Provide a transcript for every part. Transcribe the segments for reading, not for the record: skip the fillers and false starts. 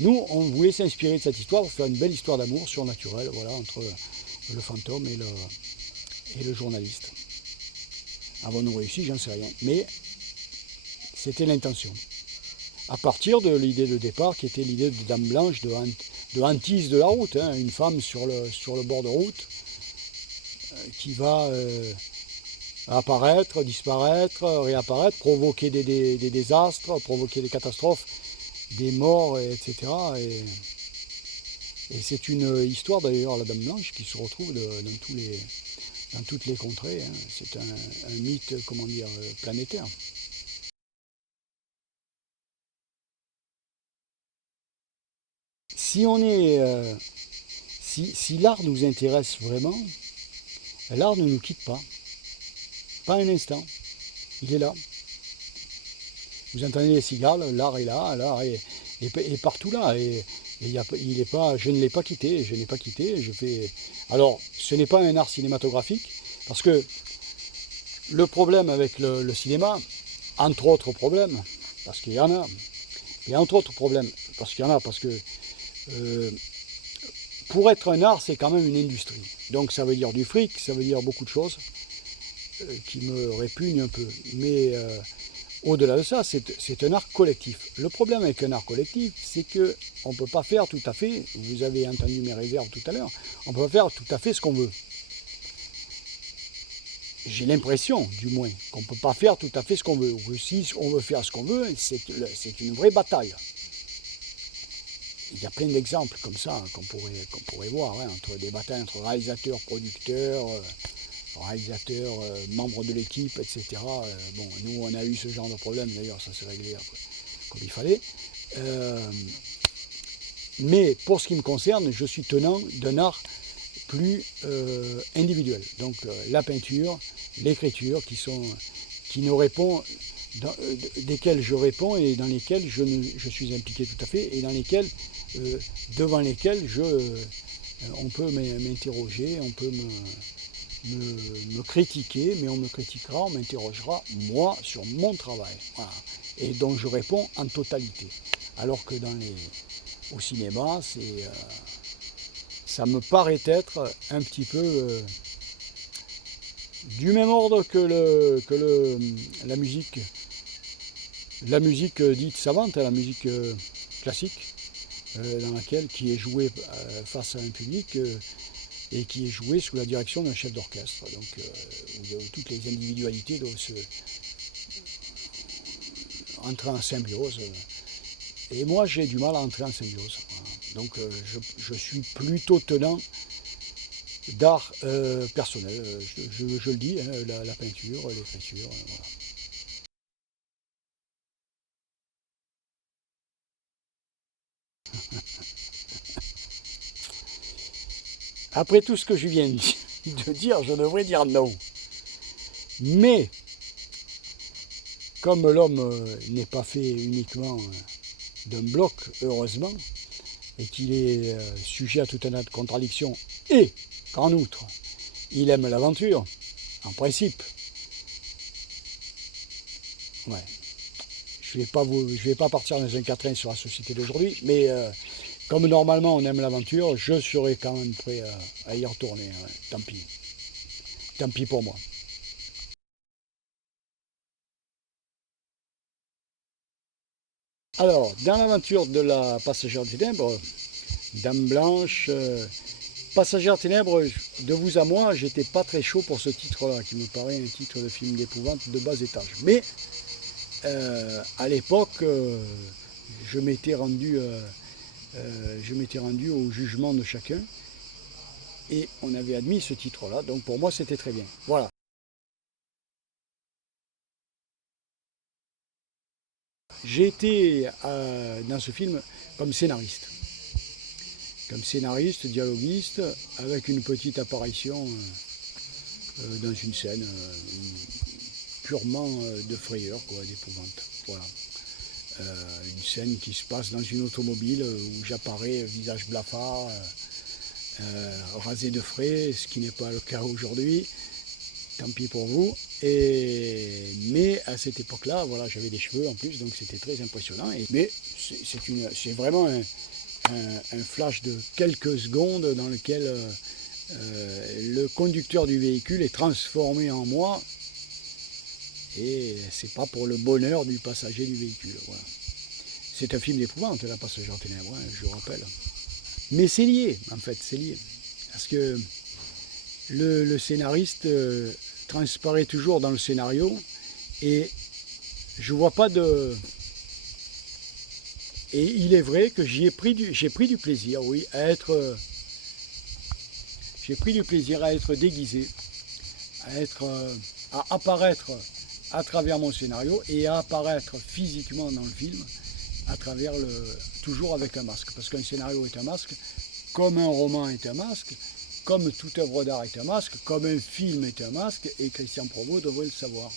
Nous, on voulait s'inspirer de cette histoire pour faire une belle histoire d'amour surnaturelle, voilà, entre le fantôme et le journaliste. Avons-nous réussi? J'en sais rien. Mais c'était l'intention. À partir de l'idée de départ, qui était l'idée de Dame Blanche, de hantise de la route, hein, une femme sur le bord de route, qui va apparaître, disparaître, réapparaître, provoquer des désastres, provoquer des catastrophes, des morts, etc. Et c'est une histoire d'ailleurs, la Dame Blanche, qui se retrouve dans toutes les contrées. Hein. C'est un mythe, comment dire, planétaire. Si on est, si l'art nous intéresse vraiment, l'art ne nous quitte pas un instant. Il est là. Vous entendez les cigales, l'art est là, est partout là. Il est pas, je ne l'ai pas quitté, je n'ai pas quitté. Je fais. Alors, ce n'est pas un art cinématographique, parce que le problème avec le cinéma, entre autres problèmes, parce qu'il y en a, et entre autres problèmes, parce qu'il y en a, parce que euh, pour être un art, c'est quand même une industrie. Donc ça veut dire du fric, ça veut dire beaucoup de choses qui me répugnent un peu. Mais au-delà de ça, c'est un art collectif. Le problème avec un art collectif, c'est qu'on ne peut pas faire tout à fait, vous avez entendu mes réserves tout à l'heure, on ne peut pas faire tout à fait ce qu'on veut. J'ai l'impression, du moins, qu'on ne peut pas faire tout à fait ce qu'on veut. Ou si on veut faire ce qu'on veut, c'est une vraie bataille. Il y a plein d'exemples comme ça qu'on pourrait voir, hein, entre des batailles entre réalisateurs, producteurs, membres de l'équipe, etc. Bon, nous, on a eu ce genre de problème, d'ailleurs, ça s'est réglé après, comme il fallait. Euh, mais pour ce qui me concerne, je suis tenant d'un art plus individuel. Donc la peinture, l'écriture, qui nous répond, desquels je réponds et dans lesquels je suis impliqué tout à fait, et dans lesquels, devant lesquels on peut m'interroger, on peut me critiquer, mais on me critiquera, on m'interrogera, moi, sur mon travail. Voilà. Et dont je réponds en totalité. Alors que au cinéma, ça me paraît être un petit peu du même ordre que la musique dite savante, la musique classique, qui est jouée face à un public et qui est jouée sous la direction d'un chef d'orchestre, donc où toutes les individualités doivent entrer en symbiose. Et moi, j'ai du mal à entrer en symbiose. Voilà. Donc, je suis plutôt tenant d'art personnel. Je le dis, hein, la peinture, l'écriture, voilà. Après tout ce que je viens de dire, je devrais dire non. Mais, comme l'homme n'est pas fait uniquement d'un bloc, heureusement, et qu'il est sujet à tout un tas de contradictions, et qu'en outre, il aime l'aventure, en principe, ouais. Je vais pas partir dans un quatrain sur la société d'aujourd'hui, mais comme normalement on aime l'aventure, je serai quand même prêt à y retourner. Ouais. Tant pis. Tant pis pour moi. Alors, dans l'aventure de la passagère ténèbres, Dame Blanche, Passagère ténèbres, de vous à moi, j'étais pas très chaud pour ce titre-là, qui me paraît un titre de film d'épouvante de bas étage. Mais à l'époque, je m'étais rendu, je m'étais rendu au jugement de chacun et on avait admis ce titre-là. Donc pour moi, c'était très bien. Voilà. J'ai été dans ce film comme scénariste. Comme scénariste, dialoguiste, avec une petite apparition dans une scène purement de frayeur, quoi, d'épouvante. Voilà. Une scène qui se passe dans une automobile où j'apparais visage blafard, rasé de frais, ce qui n'est pas le cas aujourd'hui, tant pis pour vous. Mais à cette époque-là, voilà, j'avais des cheveux en plus, donc c'était très impressionnant. Mais c'est vraiment un flash de quelques secondes dans lequel le conducteur du véhicule est transformé en moi, et c'est pas pour le bonheur du passager du véhicule. Voilà. C'est un film d'épouvante, La Passagère ténèbres, hein, je vous rappelle. Mais c'est lié, en fait, c'est lié. Parce que le scénariste transparaît toujours dans le scénario, et je vois pas de... Et il est vrai que j'ai pris du plaisir, oui, à être... j'ai pris du plaisir à être déguisé, à apparaître à travers mon scénario et à apparaître physiquement dans le film toujours avec un masque. Parce qu'un scénario est un masque, comme un roman est un masque, comme toute œuvre d'art est un masque, comme un film est un masque, et Christian Provost devrait le savoir.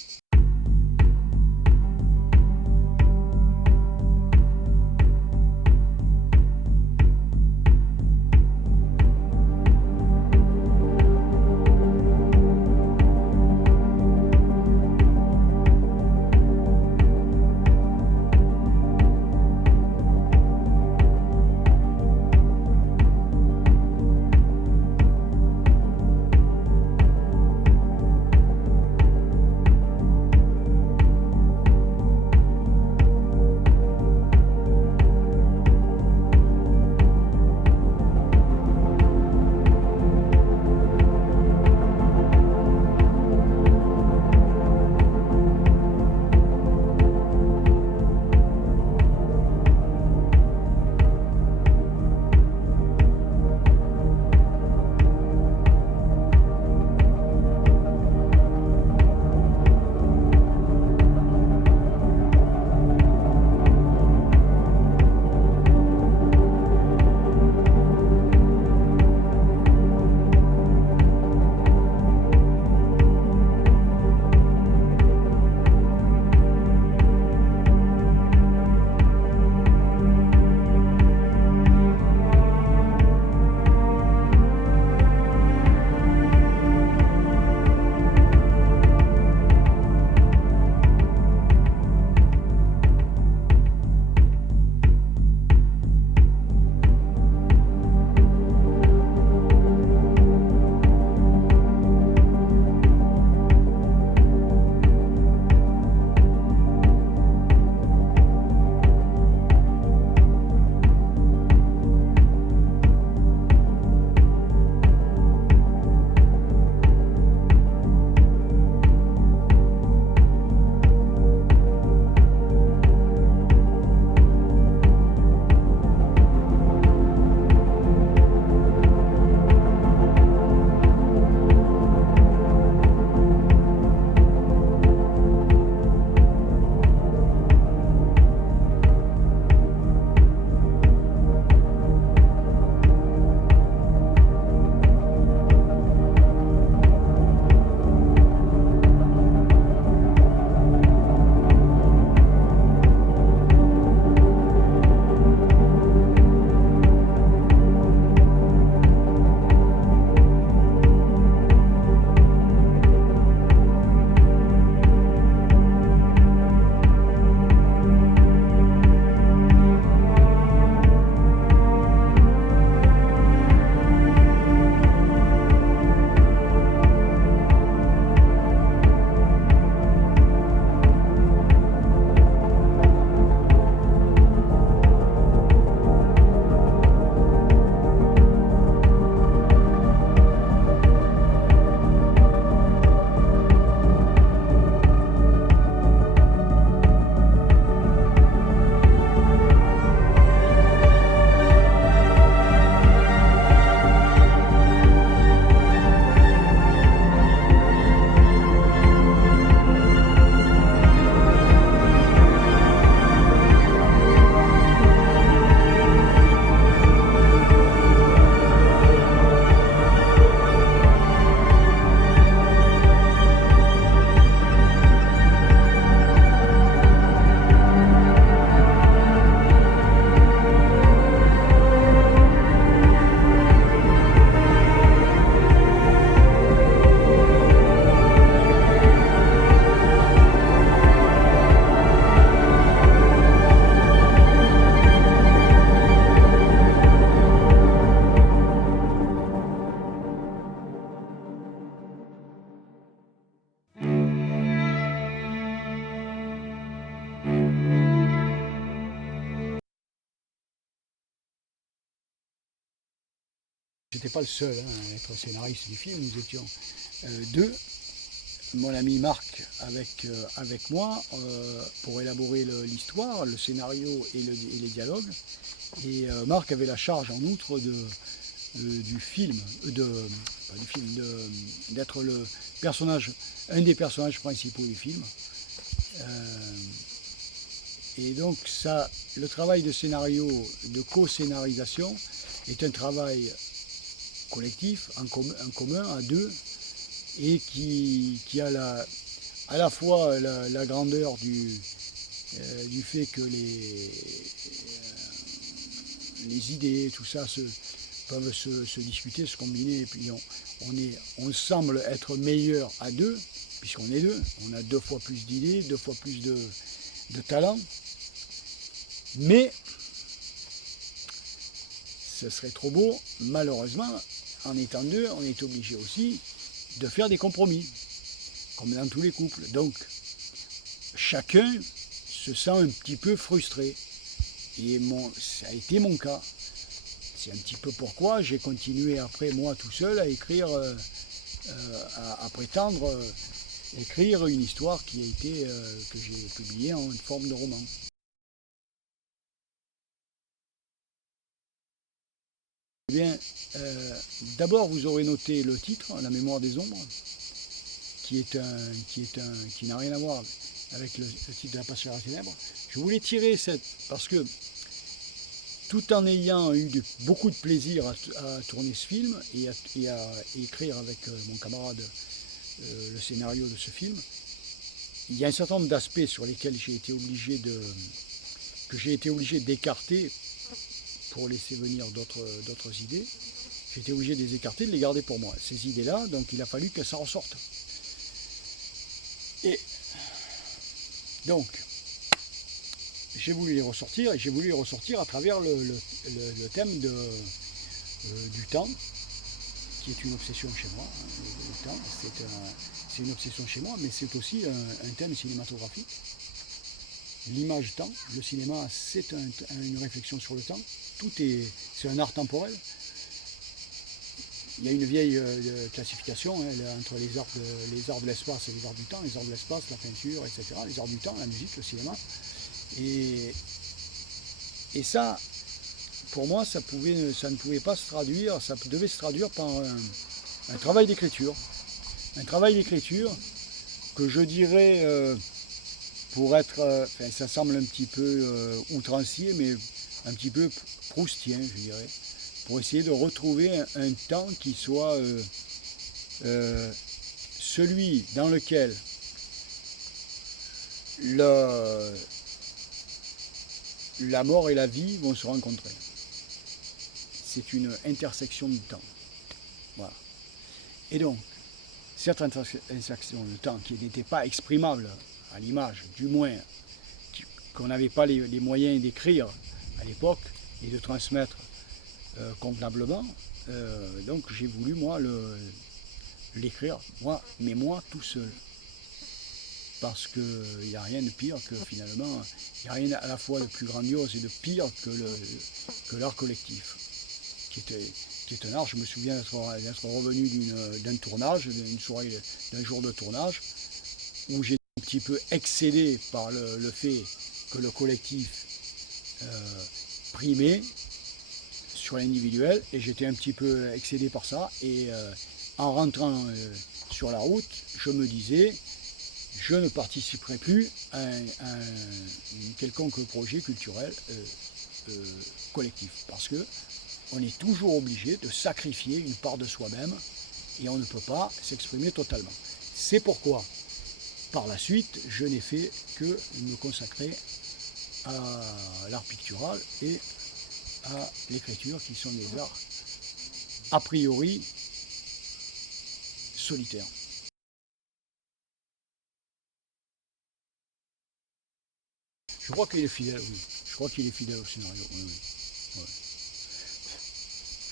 Je n'étais pas le seul à être scénariste du film, nous étions deux. Mon ami Marc avec moi pour élaborer l'histoire, le scénario et les dialogues. Et Marc avait la charge en outre du film, d'être un des personnages principaux du film. Et donc ça, le travail de scénario, de co-scénarisation, est un travail collectif, en commun, à deux, et qui a à la fois la grandeur du fait que les idées, tout ça, peuvent se discuter, se combiner, et puis on semble être meilleur à deux, puisqu'on est deux, on a 2 fois plus d'idées, 2 fois plus de talent, mais ce serait trop beau, malheureusement, en étant deux, on est obligé aussi de faire des compromis, comme dans tous les couples. Donc, chacun se sent un petit peu frustré. Et ça a été mon cas. C'est un petit peu pourquoi j'ai continué après, moi tout seul, à écrire, à prétendre écrire une histoire qui a été, que j'ai publiée en forme de roman. Eh bien, d'abord vous aurez noté le titre, La mémoire des ombres, qui n'a rien à voir avec le titre de La passion à la ténèbre. Je voulais tirer parce que tout en ayant eu beaucoup de plaisir à tourner ce film et à écrire avec mon camarade le scénario de ce film, il y a un certain nombre d'aspects sur lesquels j'ai été obligé d'écarter pour laisser venir d'autres idées. J'ai été obligé de les écarter, de les garder pour moi. Ces idées-là, donc il a fallu que ça ressorte. Et donc, j'ai voulu les ressortir, et j'ai voulu les ressortir à travers le thème du temps, qui est une obsession chez moi. Le temps, c'est une obsession chez moi, mais c'est aussi un thème cinématographique. L'image temps, le cinéma, c'est une réflexion sur le temps. C'est un art temporel. Il y a une vieille classification entre les arts de l'espace et les arts du temps, les arts de l'espace, la peinture, etc., les arts du temps, la musique, le cinéma. Et ça, pour moi, ça ne pouvait pas se traduire, ça devait se traduire par un travail d'écriture. Un travail d'écriture que je dirais, pour être, ça semble un petit peu outrancier, mais un petit peu proustien, je dirais, pour essayer de retrouver un temps qui soit celui dans lequel la mort et la vie vont se rencontrer. C'est une intersection du temps. Voilà. Et donc, cette intersection de temps qui n'était pas exprimable à l'image, du moins qu'on n'avait pas les moyens d'écrire à l'époque et de transmettre convenablement, donc j'ai voulu moi l'écrire, moi tout seul. Parce qu'il n'y a rien de pire que finalement, il n'y a rien à la fois de plus grandiose et de pire que l'art collectif, qui est un art. Je me souviens d'être revenu d'un tournage, d'une soirée, d'un jour de tournage, où j'ai un petit peu excédé par le fait que le collectif primait sur l'individuel, et j'étais un petit peu excédé par ça, et en rentrant sur la route, je me disais, je ne participerai plus à un quelconque projet culturel collectif, parce que on est toujours obligé de sacrifier une part de soi-même, et on ne peut pas s'exprimer totalement. C'est pourquoi, par la suite, je n'ai fait que me consacrer à l'art pictural et à l'écriture, qui sont des arts a priori solitaires. Je crois qu'il est fidèle, oui. Je crois qu'il est fidèle au scénario, oui, oui. Ouais.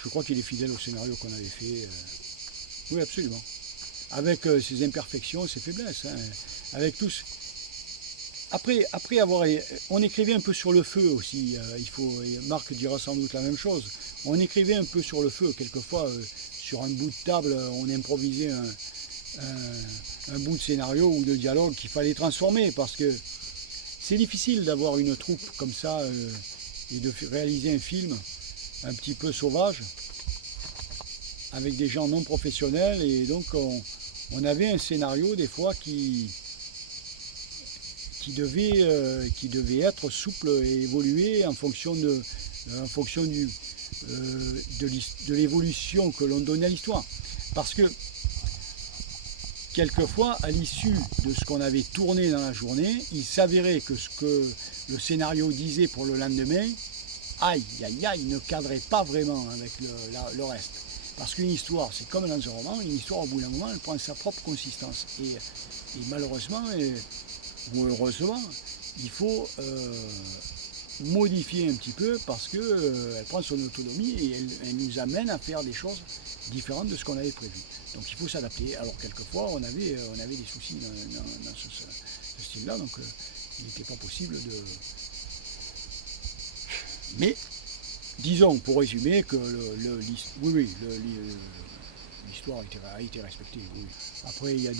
Je crois qu'il est fidèle au scénario qu'on avait fait. Oui, absolument. Avec ses imperfections, ses faiblesses, avec tous. après avoir, on écrivait un peu sur le feu aussi. Marc dira sans doute la même chose. On écrivait un peu sur le feu. Quelquefois, sur un bout de table, on improvisait un bout de scénario ou de dialogue qu'il fallait transformer parce que c'est difficile d'avoir une troupe comme ça et de réaliser un film un petit peu sauvage avec des gens non professionnels. Et donc, on avait un scénario des fois qui devait être souple et évoluer en fonction de l'évolution que l'on donnait à l'histoire. Parce que quelquefois, à l'issue de ce qu'on avait tourné dans la journée, il s'avérait que ce que le scénario disait pour le lendemain, aïe, aïe, aïe, ne cadrait pas vraiment avec le reste. Parce qu'une histoire, c'est comme dans un roman, une histoire au bout d'un moment, elle prend sa propre consistance. Et malheureusement, ou heureusement, il faut modifier un petit peu parce qu'elle prend son autonomie et elle nous amène à faire des choses différentes de ce qu'on avait prévu. Donc il faut s'adapter. Alors quelquefois on avait des soucis dans ce style-là, donc il n'était pas possible de... Mais disons, pour résumer, que l'histoire a été respectée. Oui. Après, il y a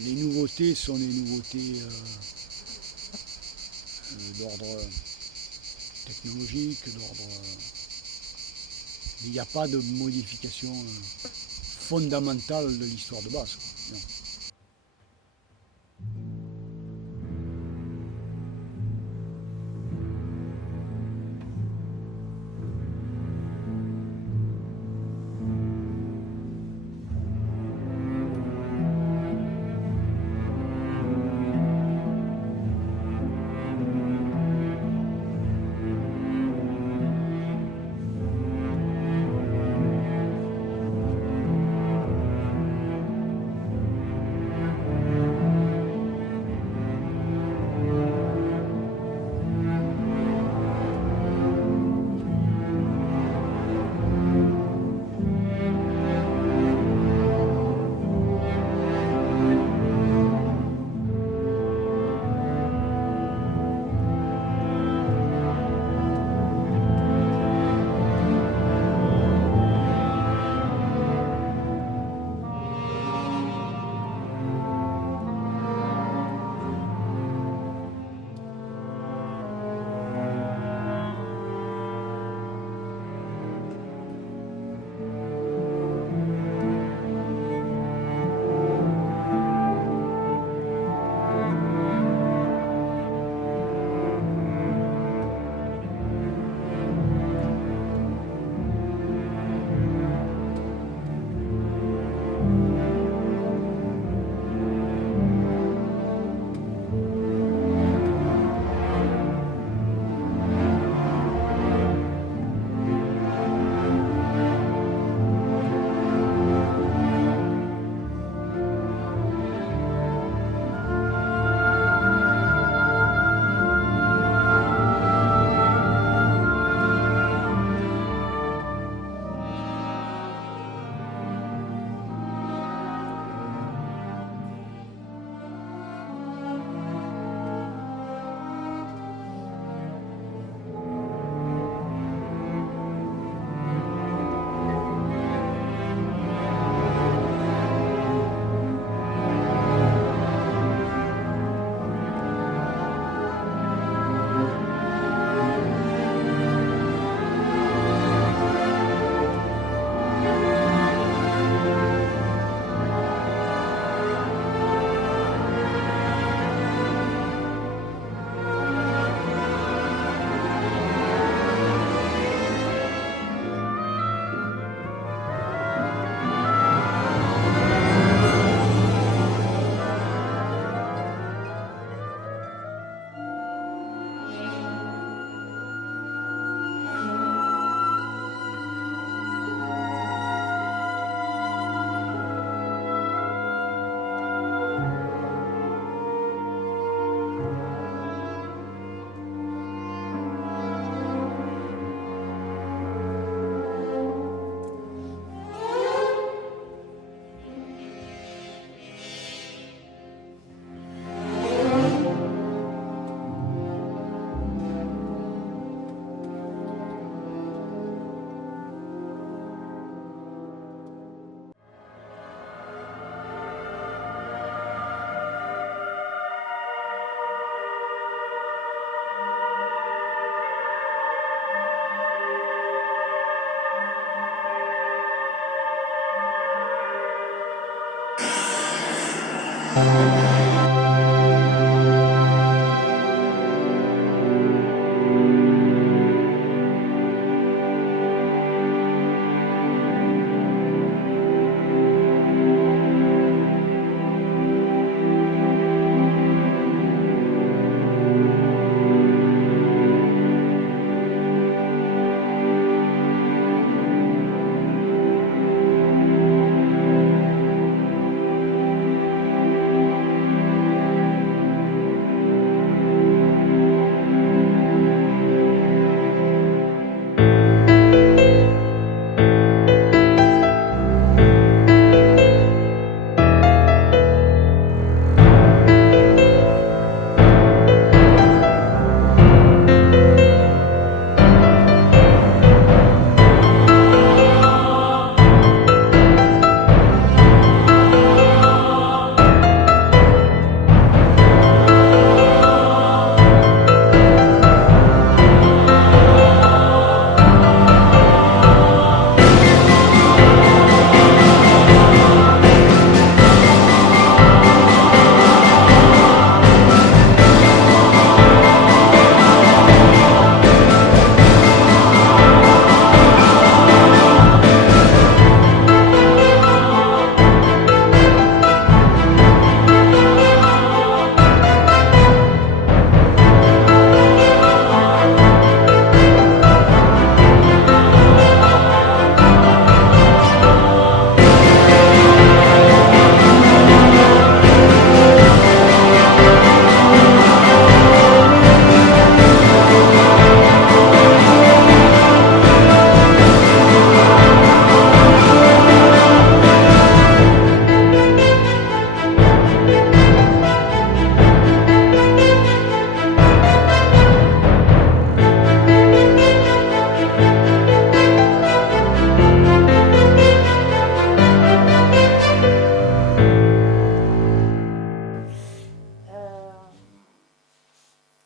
les nouveautés sont des nouveautés d'ordre technologique, il n'y a pas de modification fondamentale de l'histoire de base. Non.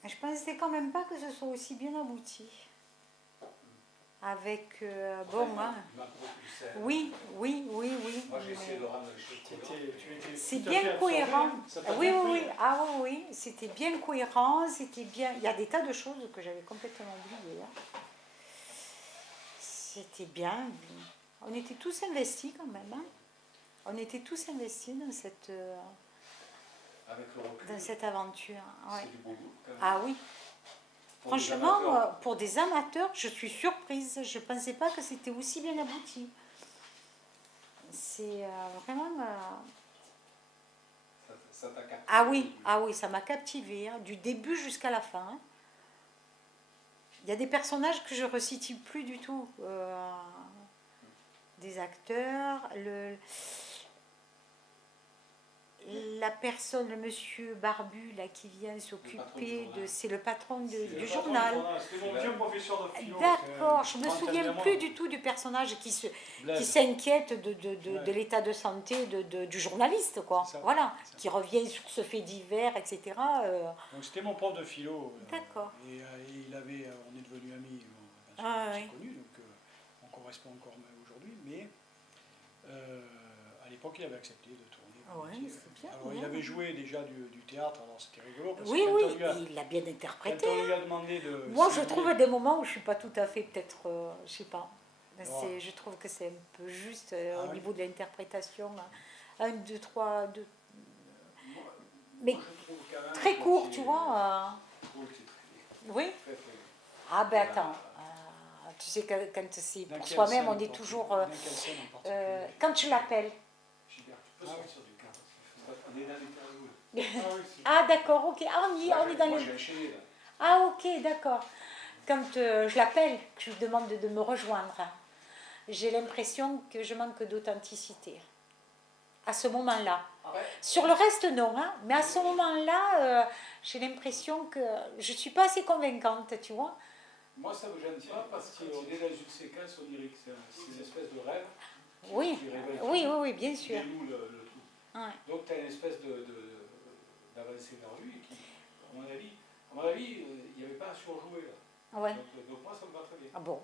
Je pensais quand même pas que ce soit aussi bien abouti. Avec, bon, hein. Oui, oui, oui, oui. Moi j'ai essayé de rendre les choses c'est bien cohérent. Oui, oui, oui. Ah oui, oui. C'était bien cohérent, c'était bien. Il y a des tas de choses que j'avais complètement oubliées. Hein. C'était bien. On était tous investis quand même. Hein. On était tous investis dans cette, avec le recul, dans cette aventure. Ouais. c'est du beau goût, quand même. Ah oui. Pour des Franchement, amateurs. pour des amateurs, je suis surprise. Je ne pensais pas que c'était aussi bien abouti. C'est vraiment. Ça t'a capté. Ah oui, ça m'a captivée, hein, du début jusqu'à la fin. Hein. Il y a des personnages que je ne resitue plus du tout. Des acteurs, la personne, le monsieur barbu là, qui vient s'occuper de. C'est le patron du journal. C'était mon vieux professeur de philo. D'accord, je ne me souviens plus du tout du personnage qui s'inquiète de l'état de santé du journaliste, quoi. Voilà, qui revient sur ce fait divers, etc. Donc c'était mon prof de philo. D'accord. Et il avait, on est devenus amis, on s'est connus, donc on correspond encore aujourd'hui, mais à l'époque il avait accepté de tourner. Ouais, c'est bien. Alors il avait joué déjà du théâtre, alors c'était rigolo. Parce Oui, que oui, il l'a bien interprété. Quand on lui a demandé de. Moi, je trouve des moments où je ne suis pas tout à fait, peut-être, je sais pas. Je trouve que c'est un peu juste au niveau de l'interprétation. 1, 2, 3, 2. Mais très court, tu vois. Oui. Ah ben attends. Tu sais, quand c'est pour soi-même, on est toujours. Quand je l'appelle. On est dans l'interview. Ah d'accord, ok. Ah, on est dans Moi les. j'ai enchaîné là. Ah ok, d'accord. Quand je l'appelle, que je lui demande de me rejoindre, j'ai l'impression que je manque d'authenticité. À ce moment-là. Ah ouais. Sur le reste, non. Hein, mais à ce moment-là, j'ai l'impression que je ne suis pas assez convaincante, tu vois. Moi ça me gêne pas parce qu'on est dans une séquence onirique. C'est une espèce de rêve. Oui, qui révèle oui, tout, oui, oui, bien sûr. qui dénoue le tout. Ouais. Donc tu as une espèce d'avancée vers lui qui, à mon avis, il n'y avait pas à surjouer là. Ouais. Donc moi ça me va très bien. Ah bon.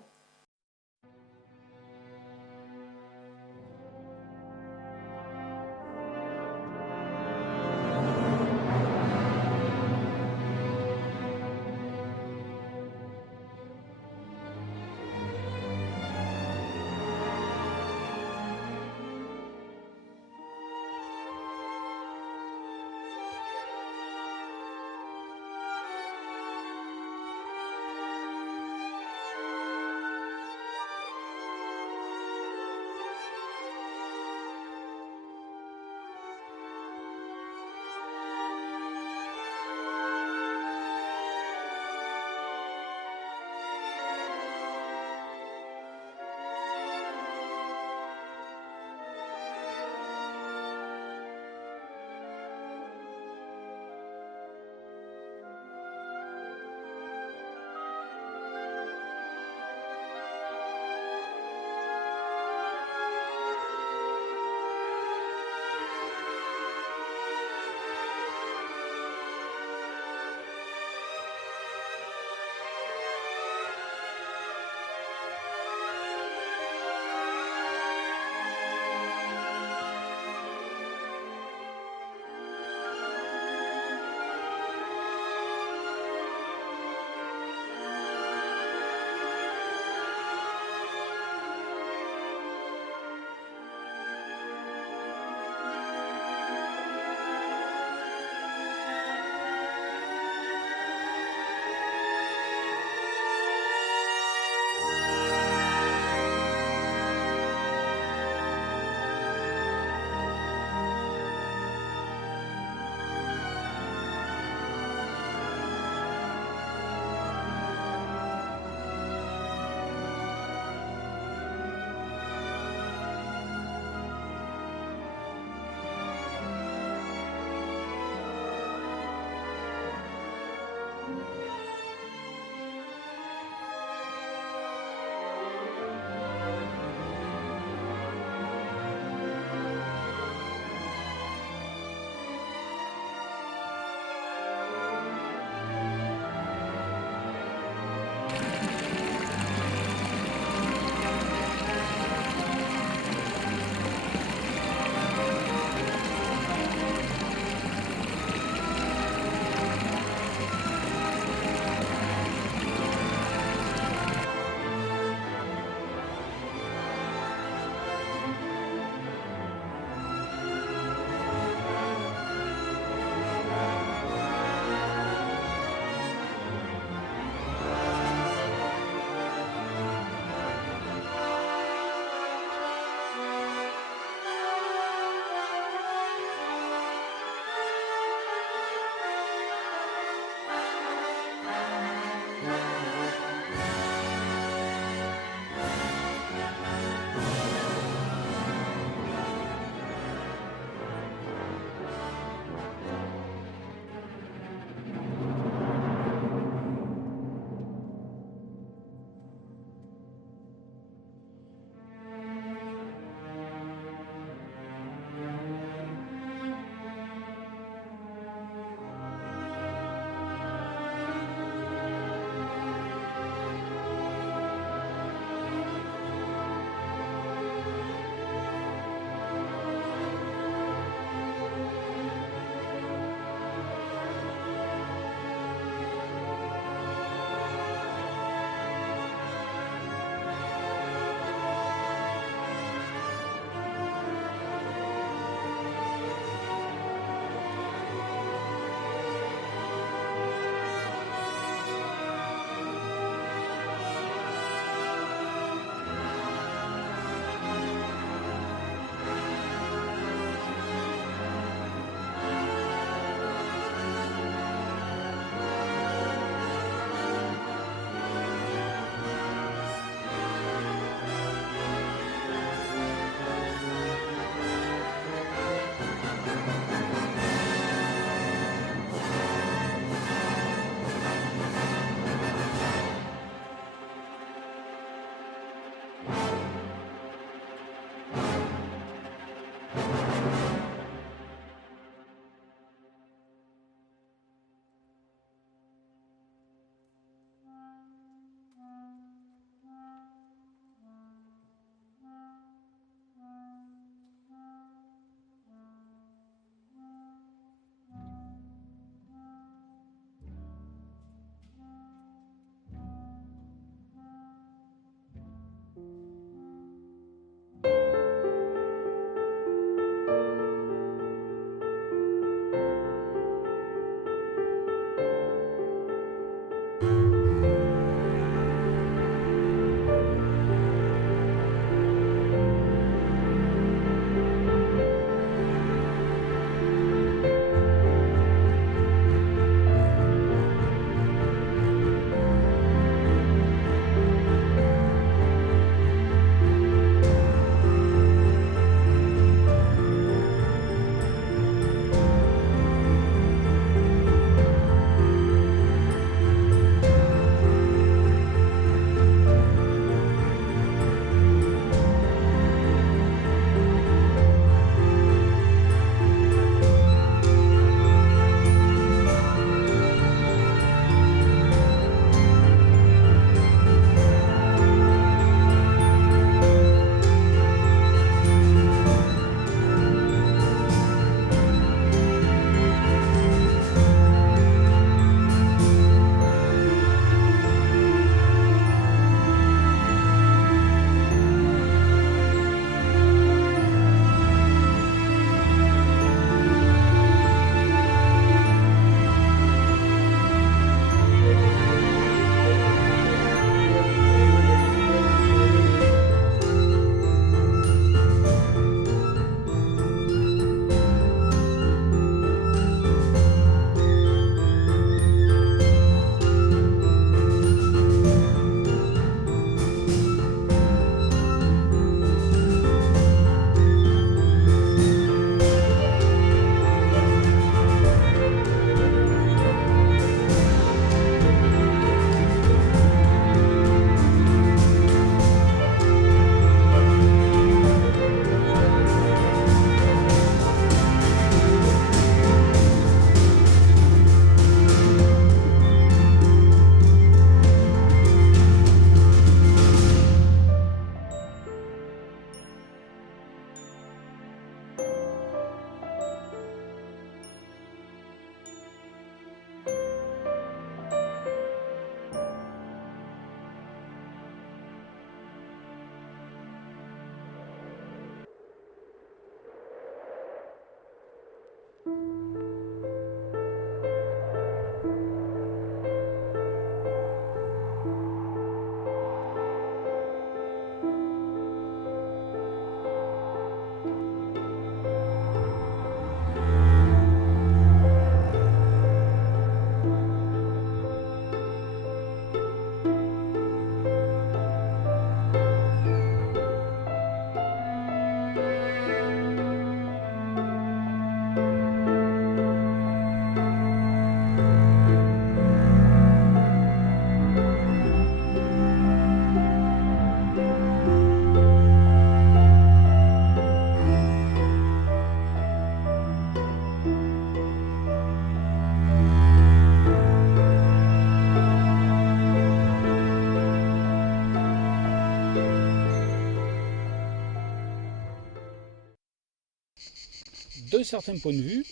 d'un certain point de vue,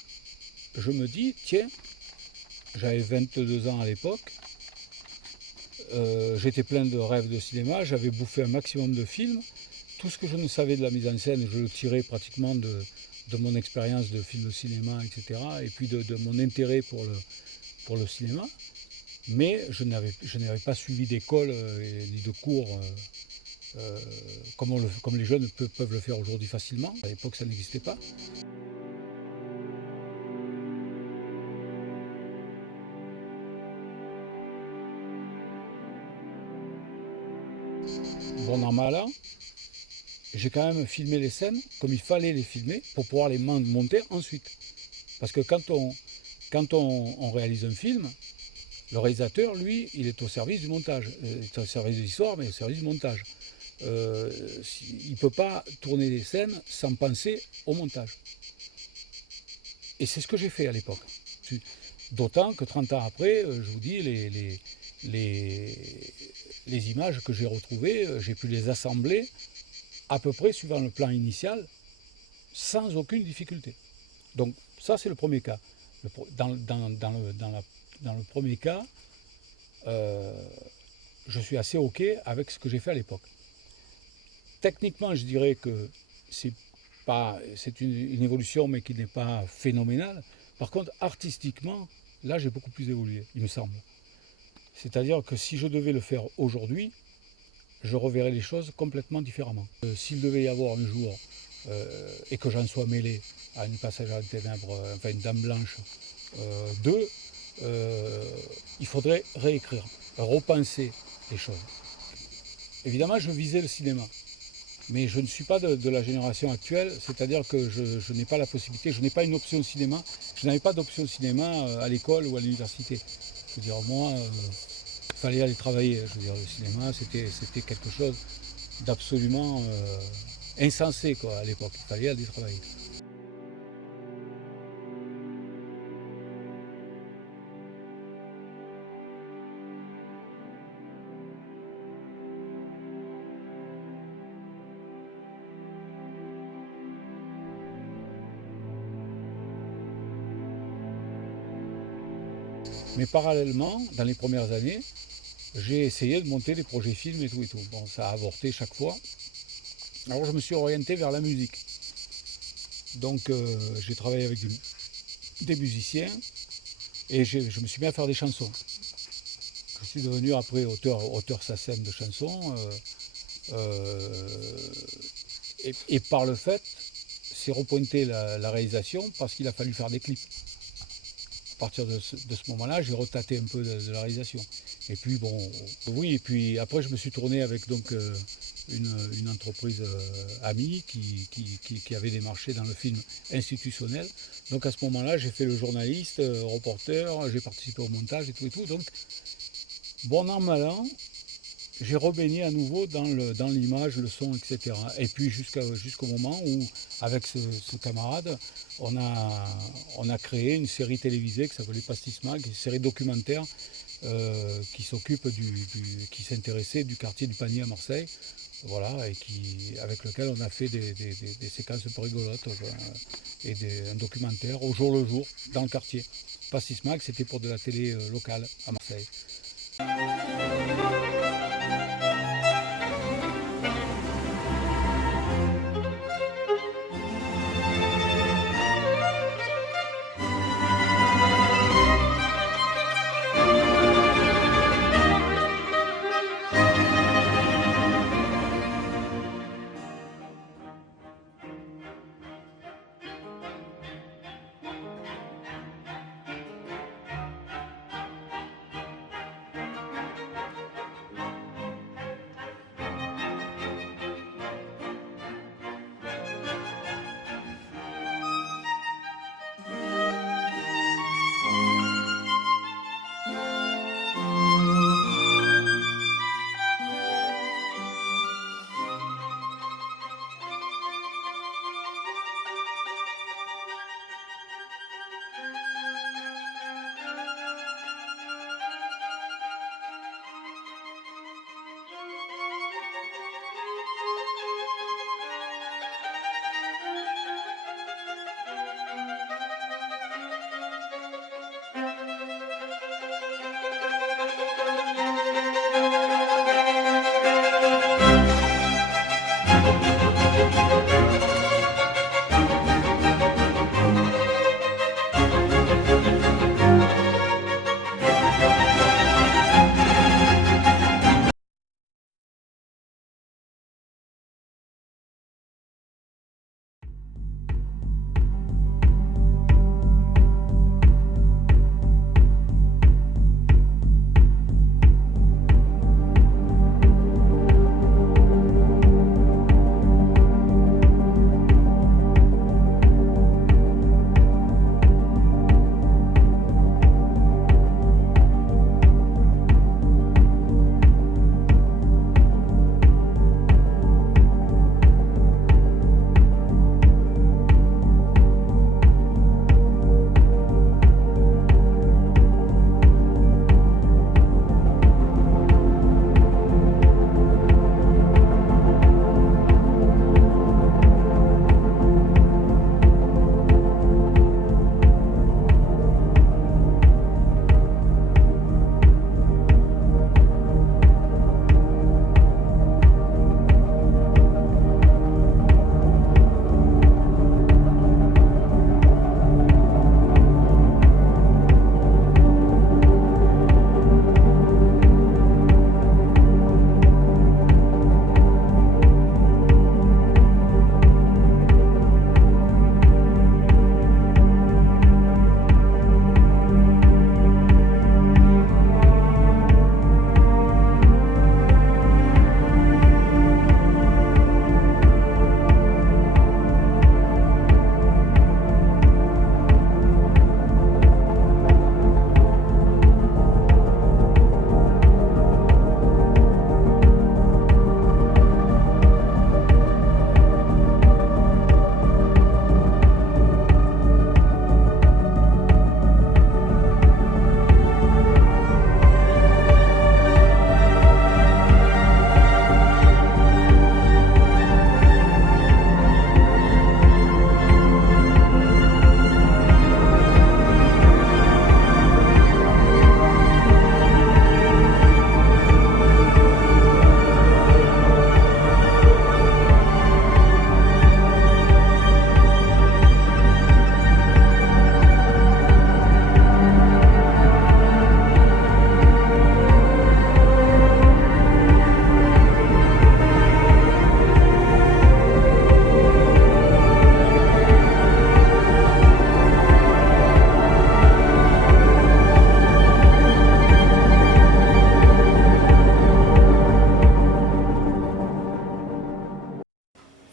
je me dis, tiens, j'avais 22 ans à l'époque, j'étais plein de rêves de cinéma, j'avais bouffé un maximum de films. Tout ce que je ne savais de la mise en scène, je le tirais pratiquement de mon expérience de film de cinéma, etc. Et puis de mon intérêt pour le cinéma. Mais je n'avais pas suivi d'école ni de cours comme les jeunes peuvent le faire aujourd'hui facilement. À l'époque, ça n'existait pas. Bon an, mal an, j'ai quand même filmé les scènes comme il fallait les filmer pour pouvoir les monter ensuite. Parce que quand on réalise un film, le réalisateur, lui, il est au service du montage. Il est au service de l'histoire, mais au service du montage. Il ne peut pas tourner les scènes sans penser au montage. Et c'est ce que j'ai fait à l'époque. D'autant que 30 ans après, je vous dis, les images que j'ai retrouvées, j'ai pu les assembler à peu près suivant le plan initial, sans aucune difficulté. Donc ça, c'est le premier cas. Dans le premier cas, je suis assez OK avec ce que j'ai fait à l'époque. Techniquement, je dirais que c'est une évolution, mais qui n'est pas phénoménale. Par contre, artistiquement, là, j'ai beaucoup plus évolué, il me semble. C'est-à-dire que si je devais le faire aujourd'hui, je reverrais les choses complètement différemment. S'il devait y avoir un jour, et que j'en sois mêlé à une passagère de ténèbres, enfin une dame blanche 2, il faudrait réécrire, repenser les choses. Évidemment, je visais le cinéma. Mais je ne suis pas de la génération actuelle, c'est-à-dire que je n'ai pas la possibilité, je n'ai pas une option cinéma, je n'avais pas d'option cinéma à l'école ou à l'université. Je veux dire, moi, il fallait aller travailler. Je veux dire, le cinéma, c'était quelque chose d'absolument insensé quoi, à l'époque. Il fallait aller travailler. Mais parallèlement, dans les premières années, j'ai essayé de monter des projets films et tout et tout. Bon, ça a avorté chaque fois. Alors je me suis orienté vers la musique. Donc j'ai travaillé avec des musiciens et je me suis mis à faire des chansons. Je suis devenu après auteur SACEM de chansons. Et par le fait, c'est repointé la réalisation parce qu'il a fallu faire des clips. À partir de ce moment-là, j'ai retâté un peu de la réalisation. Et puis bon, oui, et puis après je me suis tourné avec donc une entreprise amie qui avait des marchés dans le film institutionnel. Donc à ce moment-là, j'ai fait le journaliste, reporter, j'ai participé au montage et tout et tout. Donc bon an, mal an, j'ai rebaigné à nouveau dans l'image, le son, etc. Et puis jusqu'au moment où, avec ce camarade, on a créé une série télévisée qui s'appelait Pastis Mag, une série documentaire qui s'intéressait du quartier du Panier à Marseille, voilà, et avec lequel on a fait des séquences un peu rigolotes et un documentaire au jour le jour dans le quartier. Pastis Mag, c'était pour de la télé locale à Marseille.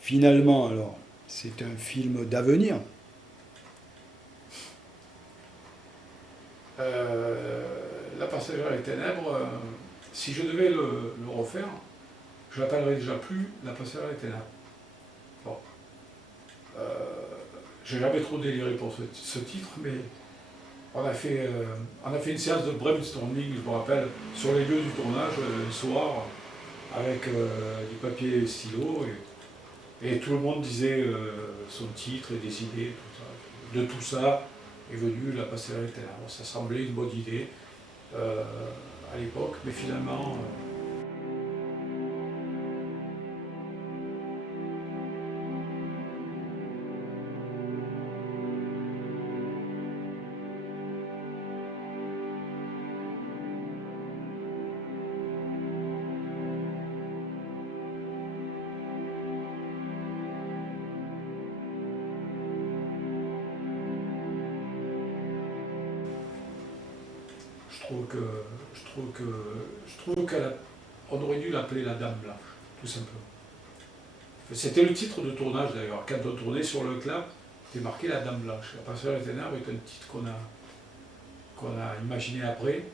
finalement, alors, c'est un film d'avenir. La passagère des ténèbres, si je devais le refaire, je l'appellerais déjà plus La passagère des ténèbres. Bon. J'ai jamais trop déliré pour ce titre, mais on a fait une séance de brainstorming, je me rappelle, sur les lieux du tournage, le soir, avec du papier et stylo, et tout le monde disait son titre et des idées, tout ça. De tout ça est venue La passagère des ténèbres. Ça semblait une bonne idée à l'époque, mais finalement... Je trouve qu'on aurait dû l'appeler La Dame Blanche, tout simplement. C'était le titre de tournage d'ailleurs. Quand on tournait sur le clap, c'était marqué La Dame Blanche. La passagère des ténèbres est un titre qu'on a imaginé après,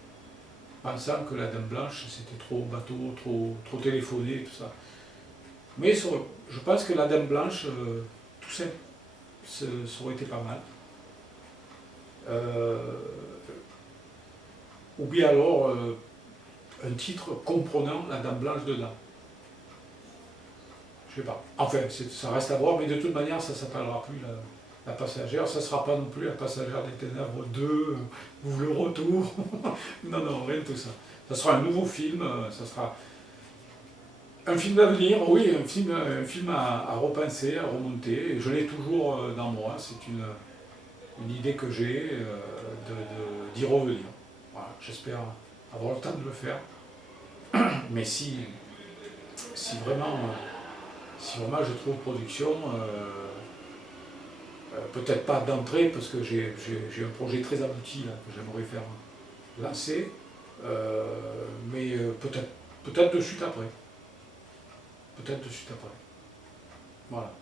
pensant que La Dame Blanche c'était trop bateau, trop téléphoné, tout ça. Mais je pense que La Dame Blanche, tout simple, ça aurait été pas mal. Ou bien alors un titre comprenant La Dame Blanche dedans. Je sais pas. Enfin, ça reste à voir, mais de toute manière, ça ne s'appellera plus la passagère. Ça ne sera pas non plus La passagère des ténèbres 2 ou Le Retour. Non, rien de tout ça. Ça sera un nouveau film, ça sera un film d'avenir, oui, un film à repenser, à remonter. Et je l'ai toujours dans moi. C'est une idée que j'ai d'y revenir. Voilà, j'espère avoir le temps de le faire. Mais si vraiment je trouve production, peut-être pas d'entrée, parce que j'ai un projet très abouti là, que j'aimerais faire lancer, mais peut-être de suite après. Peut-être de suite après. Voilà.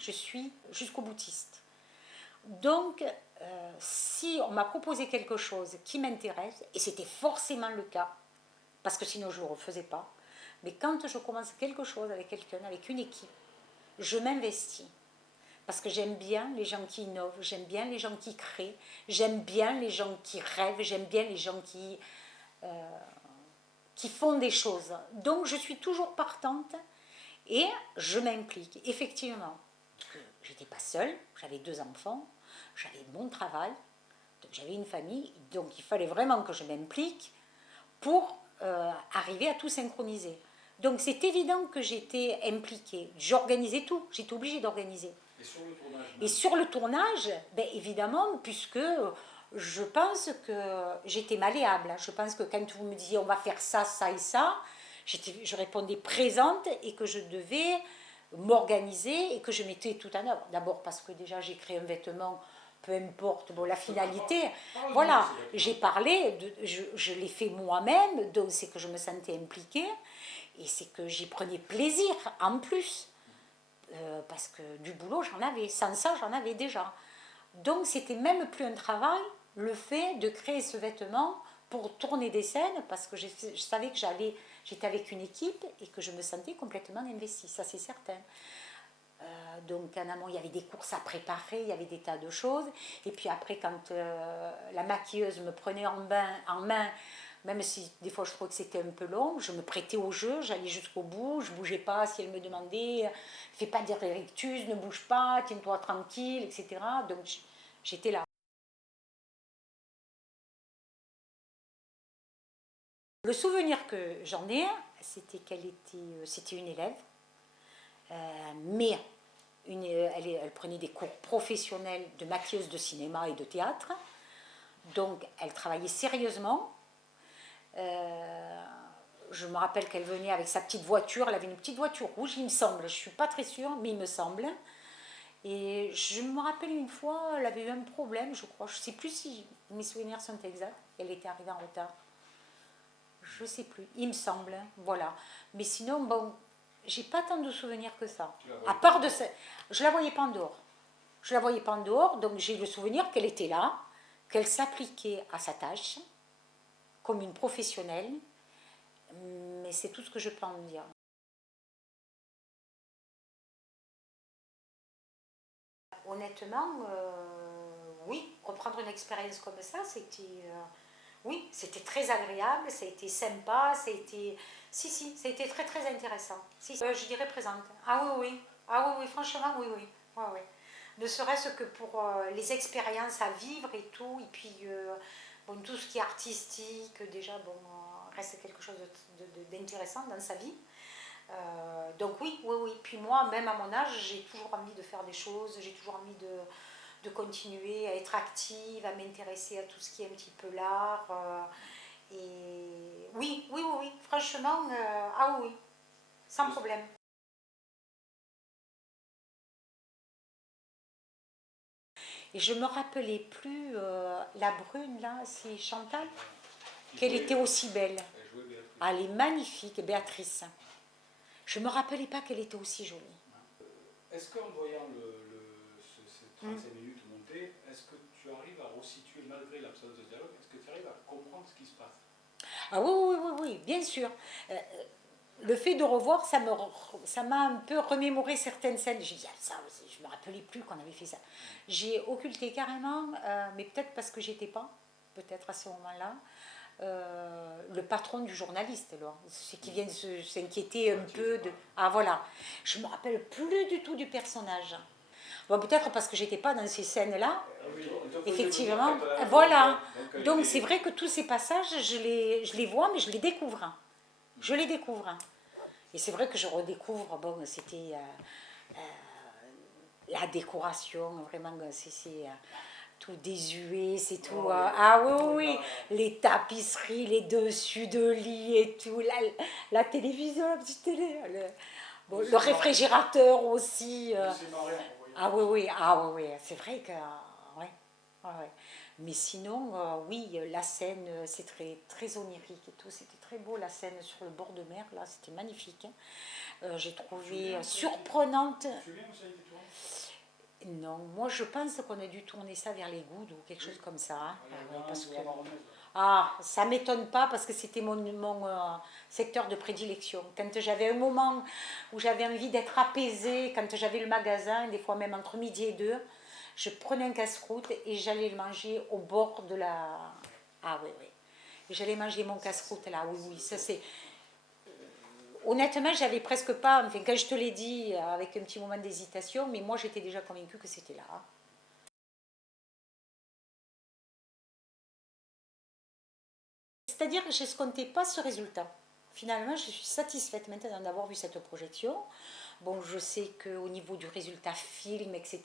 Je suis jusqu'au boutiste. Donc, si on m'a proposé quelque chose qui m'intéresse, et c'était forcément le cas, parce que sinon je ne le refaisais pas, mais quand je commence quelque chose avec quelqu'un, avec une équipe, je m'investis. Parce que j'aime bien les gens qui innovent, j'aime bien les gens qui créent, j'aime bien les gens qui rêvent, j'aime bien les gens qui font des choses. Donc je suis toujours partante Et je m'implique, effectivement. Je n'étais pas seule, j'avais 2 enfants, j'avais mon travail, donc j'avais une famille, donc il fallait vraiment que je m'implique pour arriver à tout synchroniser. Donc c'est évident que j'étais impliquée, j'organisais tout, j'étais obligée d'organiser. Et sur le tournage, ben évidemment, puisque je pense que j'étais malléable. Je pense que quand vous me disiez on va faire ça, ça et ça, je répondais présente et que je devais m'organiser et que je mettais tout en œuvre. D'abord parce que déjà j'ai créé un vêtement, peu importe bon, la finalité. Voilà, j'ai parlé, je l'ai fait moi-même, donc c'est que je me sentais impliquée et c'est que j'y prenais plaisir en plus. Parce que du boulot j'en avais, sans ça j'en avais déjà. Donc c'était même plus un travail, le fait de créer ce vêtement pour tourner des scènes, parce que je savais que j'étais avec une équipe et que je me sentais complètement investie, ça c'est certain. Donc en amont il y avait des courses à préparer, il y avait des tas de choses, et puis après quand la maquilleuse me prenait en main, même si des fois je trouvais que c'était un peu long, je me prêtais au jeu, j'allais jusqu'au bout, je ne bougeais pas si elle me demandait, fais pas d'irrectus, ne bouge pas, tiens-toi tranquille, etc. Donc j'étais là. Le souvenir que j'en ai, c'était c'était une élève, mais elle prenait des cours professionnels de maquilleuse de cinéma et de théâtre, donc elle travaillait sérieusement. Je me rappelle qu'elle venait avec sa petite voiture, elle avait une petite voiture rouge, il me semble, je ne suis pas très sûre, mais il me semble. Et je me rappelle une fois, elle avait eu un problème, je crois, je ne sais plus si mes souvenirs sont exacts, elle était arrivée en retard. Je ne sais plus, il me semble, voilà. Mais sinon, bon, j'ai pas tant de souvenirs que ça. À part de ça, je la voyais pas en dehors. Je la voyais pas en dehors, donc j'ai le souvenir qu'elle était là, qu'elle s'appliquait à sa tâche, comme une professionnelle, mais c'est tout ce que je peux en dire. Honnêtement, oui, reprendre une expérience comme ça, oui, c'était très agréable, ça a été sympa, ça a été, si, ça a été très très intéressant. Si, je dirais présente. Ah oui, oui, ah oui, oui, franchement, oui, oui, ouais, ouais. Ne serait-ce que pour les expériences à vivre et tout, et puis bon, tout ce qui est artistique, déjà, bon, reste quelque chose d'intéressant dans sa vie. Donc oui, oui, oui. Puis moi, même à mon âge, j'ai toujours envie de faire des choses, j'ai toujours envie de continuer à être active, à m'intéresser à tout ce qui est un petit peu l'art. Et oui, oui, oui, oui. Franchement, ah oui, sans problème. Et je me rappelais plus la brune là, c'est Chantal, qu'elle était aussi belle. Ah, elle est magnifique, Béatrice. Je me rappelais pas qu'elle était aussi jolie. Est-ce qu'en voyant ces 35 minutes monter, est-ce que tu arrives à resituer, malgré l'absence de dialogue, est-ce que tu arrives à comprendre ce qui se passe? Ah oui, oui, oui, oui, bien sûr. Le fait de revoir, ça m'a un peu remémoré certaines scènes. J'ai dit, ah, ça, je ne me rappelais plus qu'on avait fait ça. J'ai occulté carrément, mais peut-être parce que j'étais pas, peut-être à ce moment-là, le patron du journaliste, alors, ceux qui viennent s'inquiéter un peu de... Ah voilà, je me rappelle plus du tout du personnage. Bon, peut-être parce que j'étais pas dans ces scènes-là, effectivement. Voilà. Donc c'est vrai que tous ces passages, je les vois, mais je les découvre. Je les découvre. Et c'est vrai que je redécouvre, bon, c'était la décoration, vraiment, c'est tout désuet, c'est tout. Ah oui, oui, oui, les tapisseries, les dessus de lit et tout, la télévision, la petite télé, bon, le réfrigérateur aussi. Ah oui, oui, ah oui, oui, c'est vrai que. Ouais, ouais, ouais. Mais sinon, oui, la scène, c'est très, très onirique et tout. C'était très beau, la scène sur le bord de mer, là, c'était magnifique. J'ai trouvé surprenante. Non, moi je pense qu'on a dû tourner ça vers les Goudes ou quelque chose comme ça. Hein. Ah, ouais, parce que... ça m'étonne pas parce que c'était mon secteur de prédilection. Quand j'avais un moment où j'avais envie d'être apaisée, quand j'avais le magasin, des fois même entre midi et 2, je prenais un casse-croûte et j'allais le manger au bord de la... Ah oui, oui. Et j'allais manger mon casse-croûte là, oui, oui. Ça c'est... honnêtement, j'avais presque pas, enfin, quand je te l'ai dit, avec un petit moment d'hésitation, mais moi j'étais déjà convaincue que c'était là. C'est-à-dire que je n'escomptais pas ce résultat. Finalement, je suis satisfaite maintenant d'avoir vu cette projection. Bon, je sais qu'au niveau du résultat film, etc.,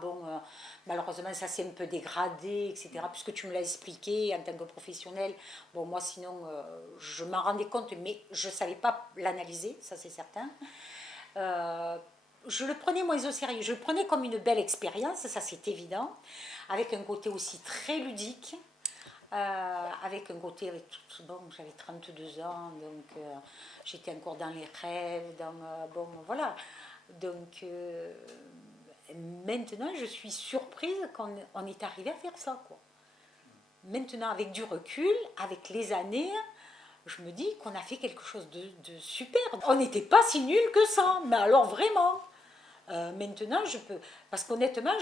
bon, malheureusement, ça s'est un peu dégradé, etc., puisque tu me l'as expliqué en tant que professionnel. Bon, moi, sinon, je m'en rendais compte, mais je ne savais pas l'analyser, ça c'est certain. Je le prenais moins au sérieux. Je le prenais comme une belle expérience, ça c'est évident, avec un côté aussi très ludique. Avec un côté, bon, j'avais 32 ans, donc j'étais encore dans les rêves, bon, voilà. Donc maintenant, je suis surprise qu'on est arrivé à faire ça, quoi. Maintenant, avec du recul, avec les années, je me dis qu'on a fait quelque chose de super. On n'était pas si nuls que ça, mais alors vraiment. Maintenant, je peux, parce qu'honnêtement,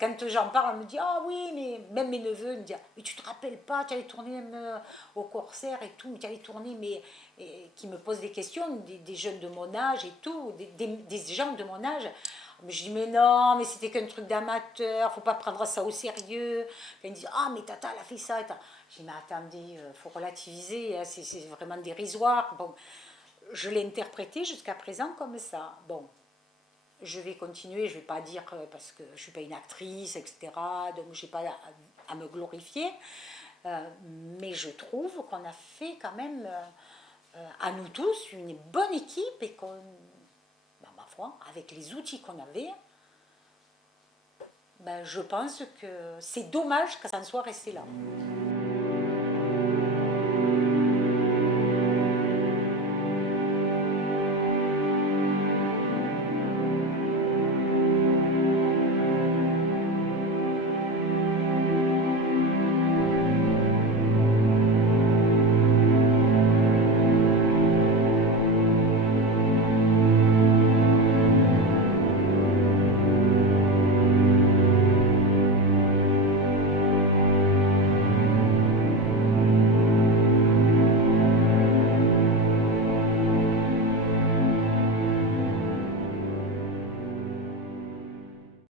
quand j'en parle, on me dit ah oui, mais même mes neveux me disent mais tu te rappelles pas, tu avais tourné même au Corsaire et tout, tu avais tourné, mais qui me posent des questions, des jeunes de mon âge et tout, des gens de mon âge. Mais je dis mais non, mais c'était qu'un truc d'amateur, faut pas prendre ça au sérieux. Ils me disent ah mais tata elle a fait ça. Je dis mais attendez, faut relativiser, hein, c'est vraiment dérisoire. Bon, je l'ai interprété jusqu'à présent comme ça. Bon, je vais continuer, je ne vais pas dire parce que je ne suis pas une actrice, etc. Donc je n'ai pas à me glorifier. Mais je trouve qu'on a fait quand même, à nous tous, une bonne équipe et qu'on, ben, ma foi, avec les outils qu'on avait, ben, je pense que c'est dommage que ça en soit resté là.